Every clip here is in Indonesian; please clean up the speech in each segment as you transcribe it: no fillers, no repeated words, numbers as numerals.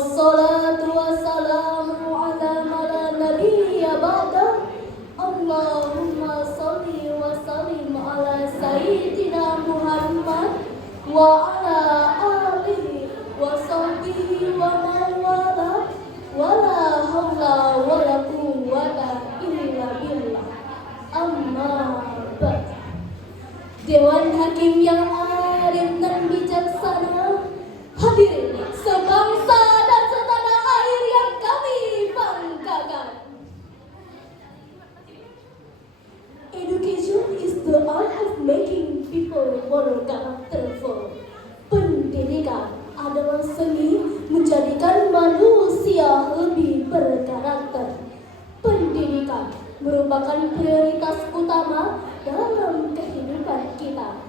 wassalatu wassalamu ala mala nabiyya ba'da. Allahumma sholli wa sallim ala sayyidina Muhammad wa ala alihi wa sahbihi wa man wala. Wala haula wala quwwata illa billah. Amma ba'd. Dewan Hakim yang arif dan bijaksana, hadirin sebangsa dan setanah air yang kami banggakan. Education is the art of making people more characterful. Pendidikan adalah seni menjadikan manusia lebih berkarakter. Pendidikan merupakan prioritas utama dalam kehidupan kita.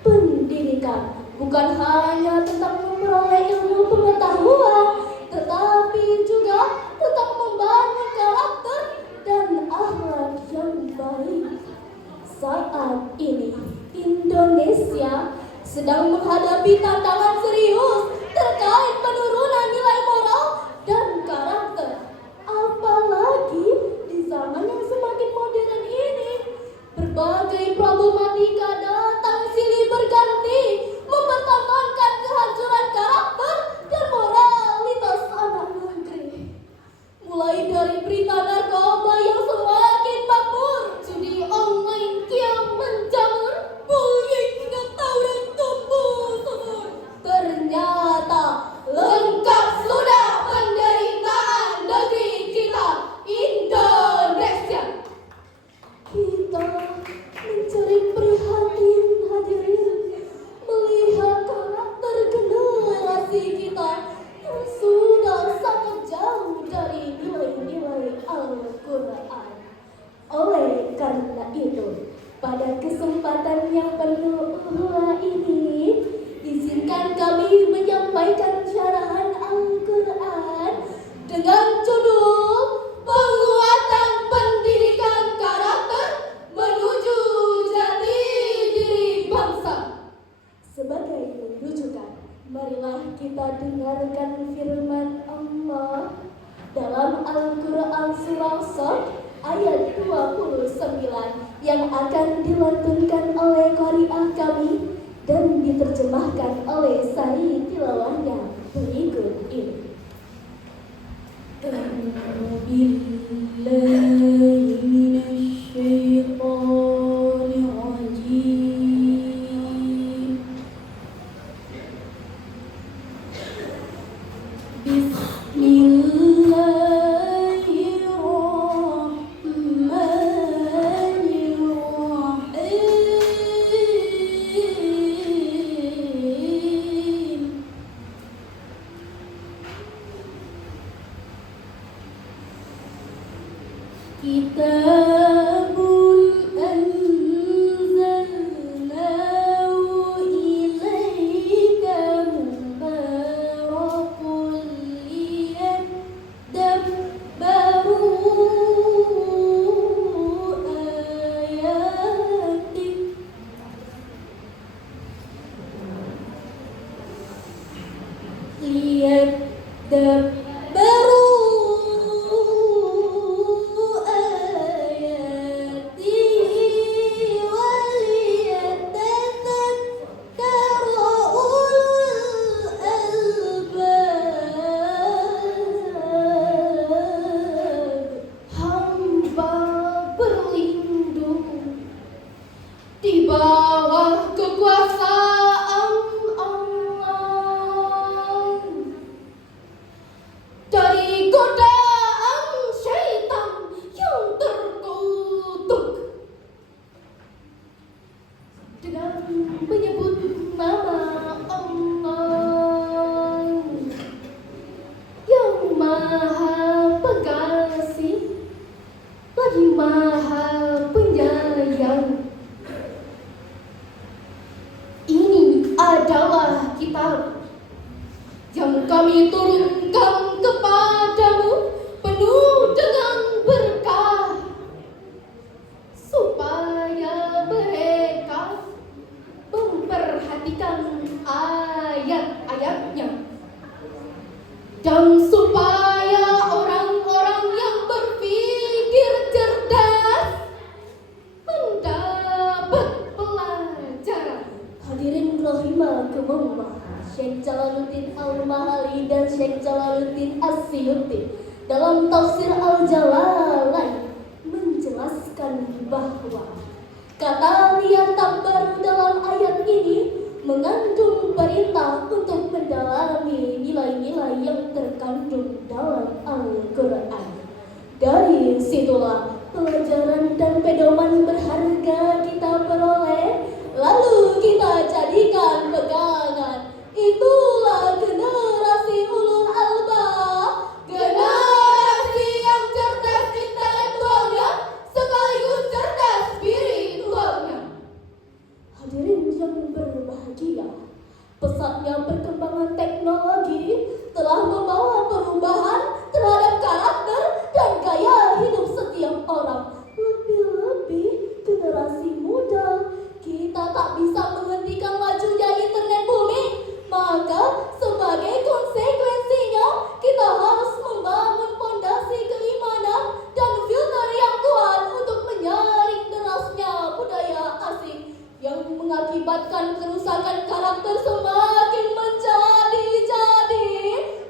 Pendidikan bukan hanya tentang memperoleh ilmu pengetahuan, tetapi juga tentang membangun karakter dan akhlak yang baik. Saat ini Indonesia sedang menghadapi tantangan serius terkait penurunan nilai moral dan karakter. Apalagi di zaman yang semakin modern ini, berbagai problematika datang silih berganti mempertahankan kehancuran karakter dan moralitas anak negeri. Mulai dari berita narkoba yang semakin makmur, judi online kian menjamur, bullying hingga tawuran tumbuh subur. Ternyata lengkap sudah penderitaan negeri kita, Indonesia. Kita mencari prihatin, hadirin, melihat karakter generasi kita yang sudah sangat jauh dari nilai-nilai Al-Quran. Oleh karena itu, pada kesempatan yang penuh ini, izinkan kami menyampaikan syarahan Al-Quran dengan judul Penguatan Pendidikan Karakter Menuju Jati Diri Bangsa. Sebagai rujukan, marilah kita dengarkan firman Allah dalam Al-Quran surah Shad ayat 29 yang akan dilantunkan oleh qari'ah kami dan diterjemahkan oleh sari tilawahnya berikut ini. Kitabun anzalnahu ilaika mubarakun liyadabbaru ayatih. Liyadabbaru ayatih Syekh Jalaluddin Asyuti dalam tafsir Al-Jalalain menjelaskan bahwa kata lihat tak baru dalam ayat ini mengandung perintah untuk mendalami nilai-nilai yang terkandung dalam Al-Quran. Dari situlah pelajaran dan pedoman berharga kita peroleh, lalu kita jadikan pegangan. Itulah generasi ulul albab, generasi yang cerdas intelektualnya sekaligus cerdas spiritualnya. Hadirin yang berbahagia, pesatnya perkembangan teknologi telah membawa perubahan terhadap karakter dan gaya hidup setiap orang. Lebih-lebih generasi muda, kita tak bisa menghentikan majunya internet bumi. Maka sebagai konsekuensinya kita harus membangun fondasi keimanan dan filter yang kuat untuk menyaring derasnya budaya asing yang mengakibatkan kerusakan karakter semakin menjadi-jadi,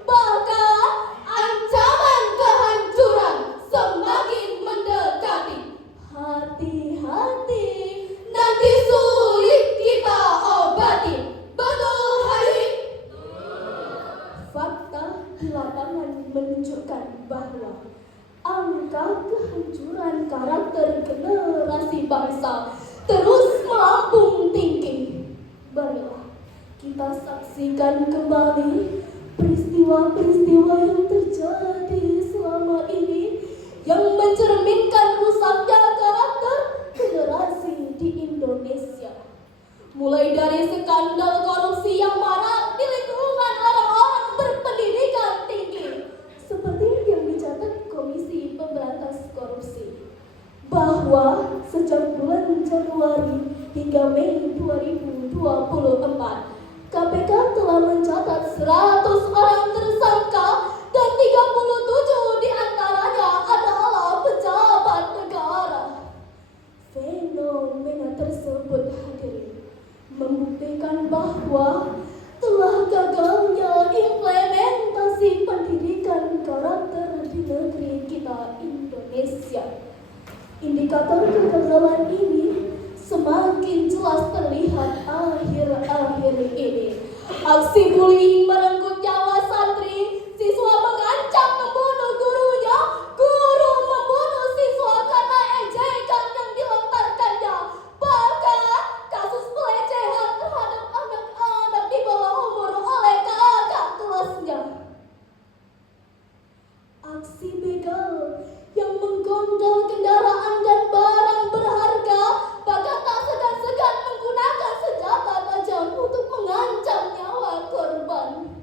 bahkan ancaman kehancuran semakin mendekati. Hati-hati, nanti sulit kita obati. Betul, Hari? Fakta di lapangan menunjukkan bahwa angka kehancuran karakter generasi bangsa terus melambung tinggi. Marilah kita saksikan kembali peristiwa-peristiwa yang terjadi selama ini yang mencerminkan rusaknya karakter generasi di Indonesia. Mulai dari skandal korupsi yang marak di lingkungan orang-orang berpendidikan tinggi, seperti yang dicatat Komisi Pemberantas Korupsi, bahwa sejak bulan Januari hingga Mei 2024, KPK telah mencatat 100 orang tersangka dan 37 diantaranya adalah pejabat negara. Fenomena tersebut, hadirin, membuktikan bahwa telah gagalnya implementasi pendidikan karakter di negeri kita Indonesia. Indikator kegagalan ini semakin jelas terlihat akhir-akhir ini. Aksi bullying merenggut nyawa santri, siswa mengancam membunuh gurunya, guru membunuh siswa karena ejekan yang dilontarkannya. Bahkan kasus pelecehan terhadap anak-anak di bawah umur oleh kakak kelasnya. Aksi begal yang menggondol kendaraan dan barang berharga, bahkan tak segan-segan menggunakan senjata tajam untuk mengancam nyawa korban.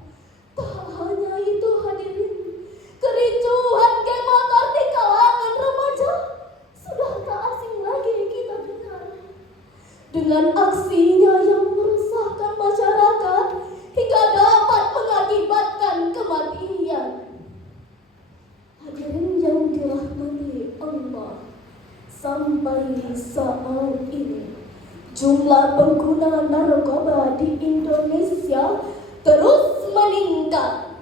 Tak hanya itu, hadirin, kericuhan geng motor di kalangan remaja sudah tak asing lagi kita dengar. Dengan aksinya yang meresahkan masyarakat hingga dapat mengakibatkan kematian. Hadirin yang dirahmati Allah, sampai saat ini jumlah pengguna narkoba di Indonesia terus meningkat.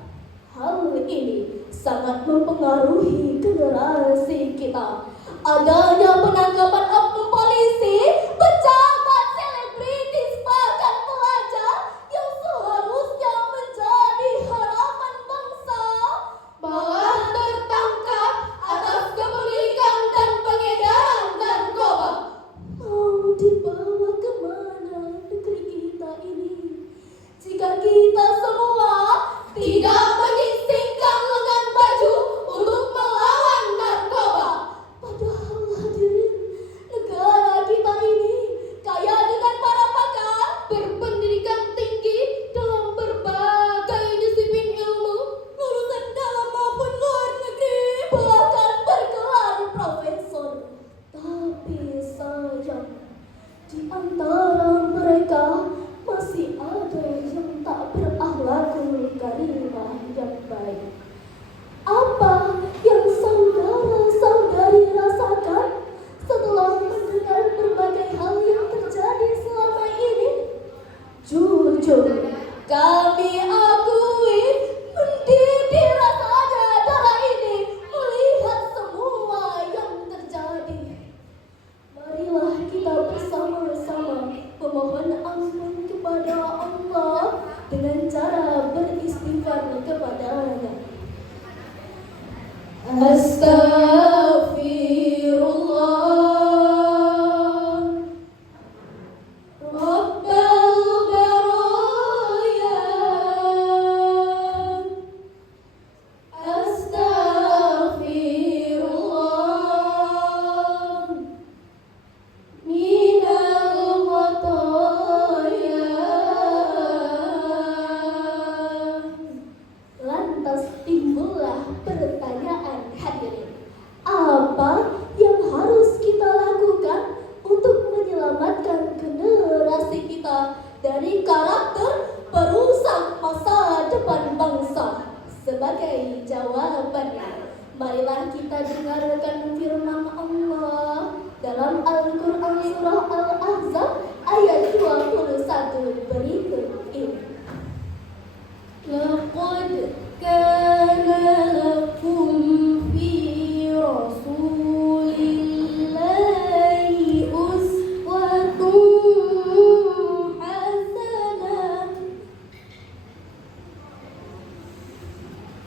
Hal ini sangat mempengaruhi generasi kita. Adanya penangkapan oknum polisi, pejabat, selebritis, bahkan pelajar yang seharusnya menjadi harapan bangsa malah tertangkap atas kepemilikan dan pengedaran narkoba. Mau dibawa kemana negeri kita ini jika kita semua tidak menyisingkan lengan baju untuk melawan narkoba? Padahal hadirin surah Al-Ahzab ayat 21 berikut ini. Laqad kana lakum fi Rasulillahi uswatun hasanah.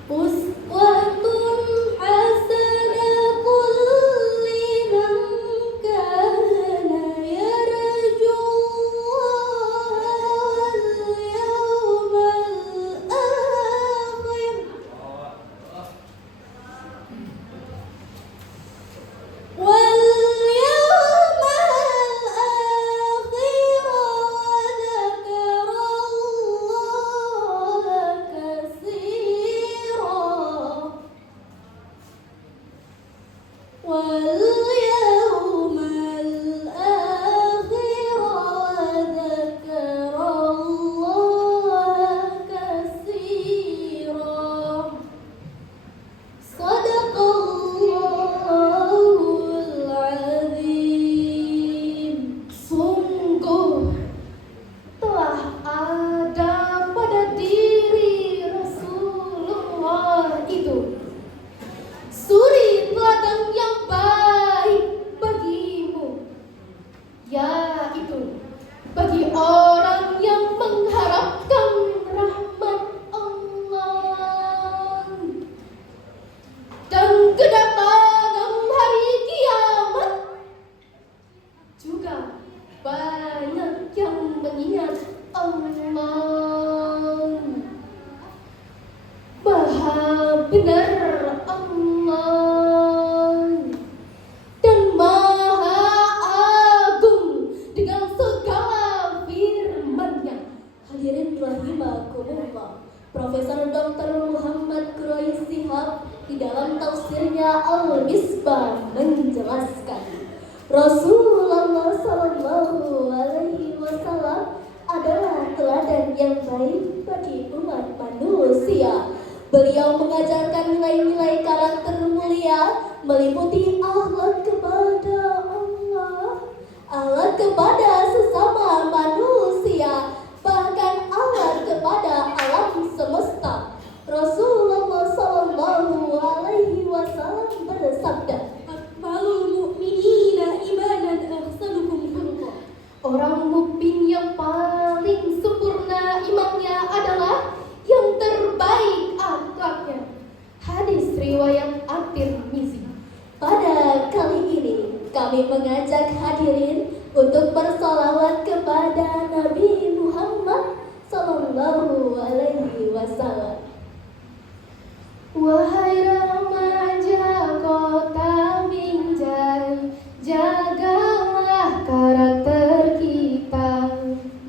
Uswatun hasanatun liman kana yarjullaha wal yawmal akhir واليوم الآخر وذكر الله كثيرا. صدق Allahul Azim. Sungguh telah ada pada diri Rasulullah itu suri teladan yang baik bagimu, yaitu bagi orang yang mengharapkan rahmat Allah dan kedatangan hari kiamat. Juga banyak yang mengingat Allah. Maha benar Allah dan maha agung dengan segala firman-Nya. Hadirin rahimakumullah, Profesor Dr. Muhammad Quraish Shihab di dalam tafsirnya Al-Misbah menjelaskan Rasulullah Sallallahu Alaihi Wasallam adalah teladan yang baik bagi umat manusia. Beliau mengajarkan nilai-nilai karakter mulia meliputi akhlak kepada Allah, akhlak kepada sesama manusia, bahkan akhlak kepada alam semesta. Rasulullah Sallallahu Alaihi Wasallam bersabda, "Akmalul mu'minina imanan ahsanukum khuluqan." Orang mukmin yang paling sempurna imannya adalah yang terbaik akhlaknya. Hadis riwayat At-Tirmizi. Pada kali ini kami mengajak hadirin untuk bersolawat kepada Nabi Muhammad Sallallahu Alaihi Wasallam. Wahai remaja kota Binjai, jagalah karakter kita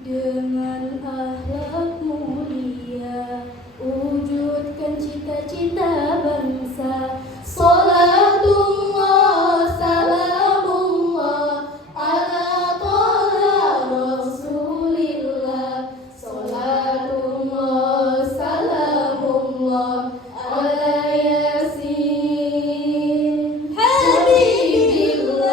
dengan akhlak mulia, wujudkan cita-cita bangsa. Salatullah salamullah ala toha Rasulillah. Salatullah salamullah ala Yasin Habibillah.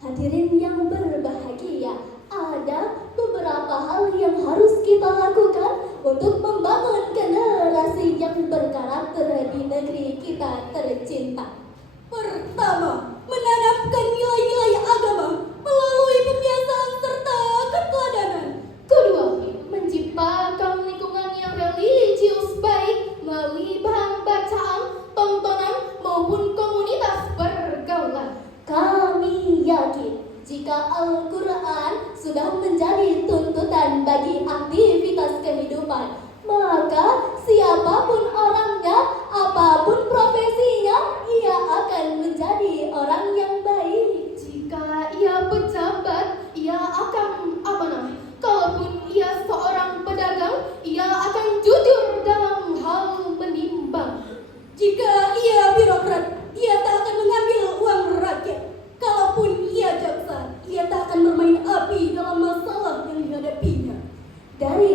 Hadirin yang berbahagia, ada beberapa hal yang harus kita lakukan untuk membangun generasi yang berkarakter di negeri kita tercinta. Pertama, menanamkan nilai-nilai agama melalui pembiasaan serta keteladanan. Kedua, menciptakan lingkungan yang religius baik melalui bahan bacaan, tontonan maupun komunitas pergaulan. Kami yakin jika Al-Quran sudah menjadi tuntutan bagi aktivitas kehidupan, maka siapapun orangnya, apapun profesinya, ia akan menjadi orang yang baik. Jika ia pejabat, ia akan amanah. Kalaupun ia seorang pedagang, ia akan jujur dalam hal menimbang. Jika ia birokrat, ia tak akan mengambil uang rakyat. Kalaupun ia jaksa, ia tak akan bermain api dalam masalah yang dihadapinya. Dari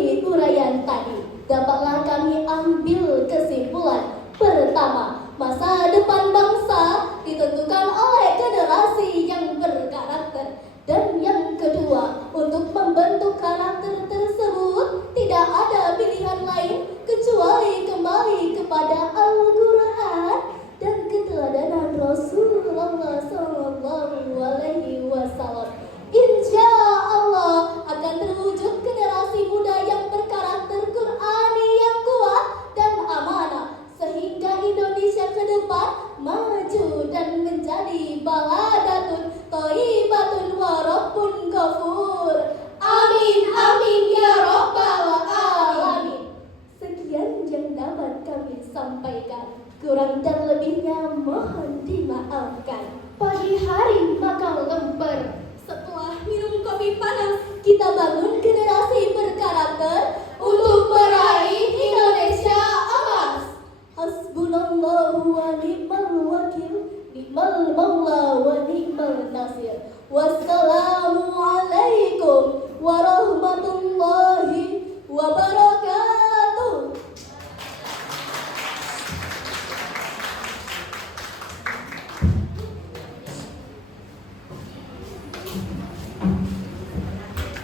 menjadi baladatun thayyibatun wa rabbun ghafur. Amin amin ya rabbal alamin. Sekian yang dapat kami sampaikan. Kurang dan lebihnya mohon dimaafkan. Pagi hari makan lembar. Setelah minum kopi panas, kita bangun generasi berkarakter untuk meraih Indonesia emas. Hasbunallahu wa ni'mal wakil, ni'mal maula wa ni'mal nasir. Wassalamualaikum warahmatullahi wabarakatuh.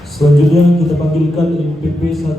Selanjutnya kita panggilkan MPP 1